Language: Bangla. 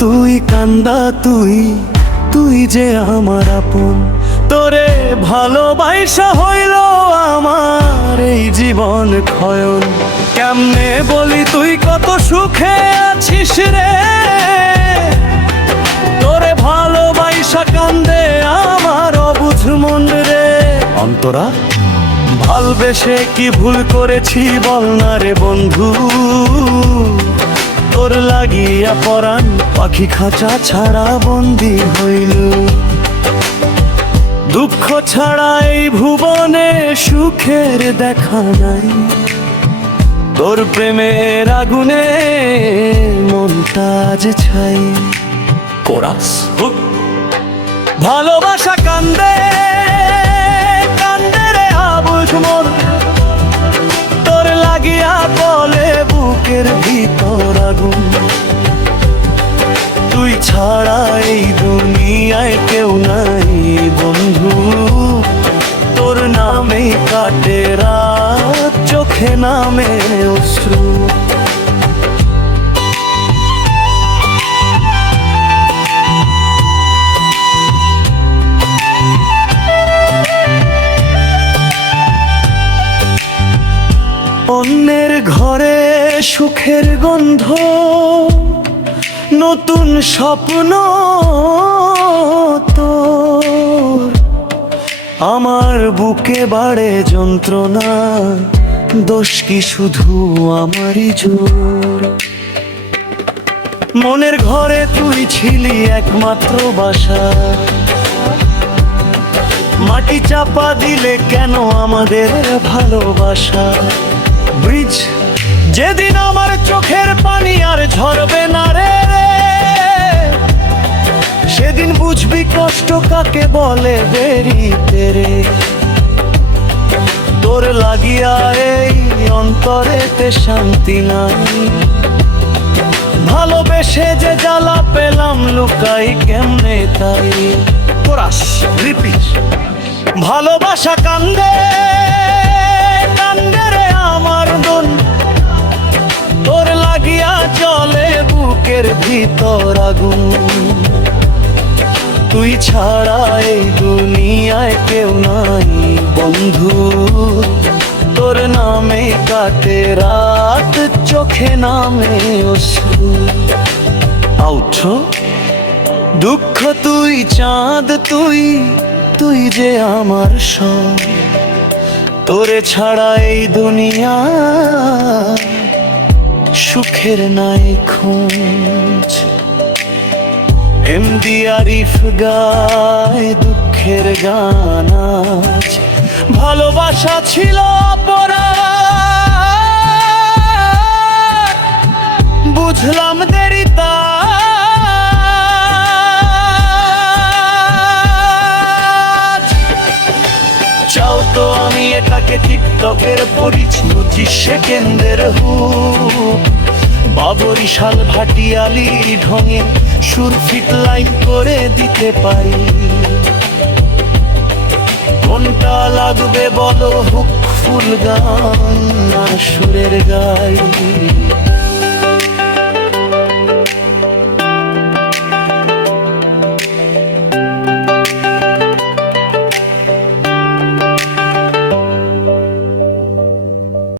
তুই কান্দা তুই, তুই যে আমার আপন। তোরে ভালোবাসা হইল আমার এই জীবন ক্ষয়ন। কেমনে বলি তুই কত সুখে আছিস রে, তোরে ভালোবাসা কান্দে আমার অবুঝ মন রে। অন্তরা, ভালবেসে কি ভুল করেছি বল না রে বন্ধু। তোর লাগিয়া পরাণ পাখি খাঁচা ছাড়া বন্দি হইল। দুঃখ ছাড়া এই ভুবনে সুখের দেখা নাই। তোর প্রেমের আগুনে মনটা আজ ছাই। কোরাস ভালোবাসা কান্দে কান্দে রে আবুঝ মন। তোর লাগিয়া বলে বুকের ভিতর আগুন। তুই ছাড়া এই দুনিয়ায় কেউ নাই বন্ধু। তোর নামে কাটে রাত, চোখে নামে অশ্রু। অন্যের ঘরে সুখের গন্ধ, নতুন স্বপ্ন তোর। আমার বুকে বাড়ে যন্ত্রণা, দোষ কি শুধু আমারই জোর। মনের ঘরে তুই ছিলি একমাত্র বাসা, মাটি চাপা দিলে কেন আমাদের ভালোবাসা। ব্রিজ যেদিন আমার চোখের পানি আর ঝরবে না রে, সেদিন বুঝবি কষ্ট কাকে বলে দেরিতে রে। তোর লাগিয়া এই অন্তরেতে শান্তি নাই। ভালোবেসে যে জ্বালা পেলাম লুকাই কেমনে তাই। Chorus repeat. ভালোবাসা কান্দে কান্দে রে আমার মন। তোর লাগিয়া চলে বুকের ভিতর আগুন। তুই ছাড়া এই দুনিয়ায় কেউ নাই বন্ধু। তোর নামে কাটে রাত, চোখে নামে অশ্রু। আউট। দুঃখ তুই চাঁদ তুই, তুই যে আমার সব। তোরে ছাড়া এই দুনিয়া সুখের নাই খোঁজ। এমডি আরিফ গায় দুঃখের গান আজ। ভালোবাসা ছিল অপরাধ, বুঝলাম দেরি তার। চাও তো আমি এটাকে টিকটকের 25 সেকেন্ডের হুক, বাবরিশাল ভাটিয়ালি ঢঙে সুর ফিট লাইন করে দিতে পারি। কোনটা লাগবে বলো, হুক ফুল গান না সুরের গাই।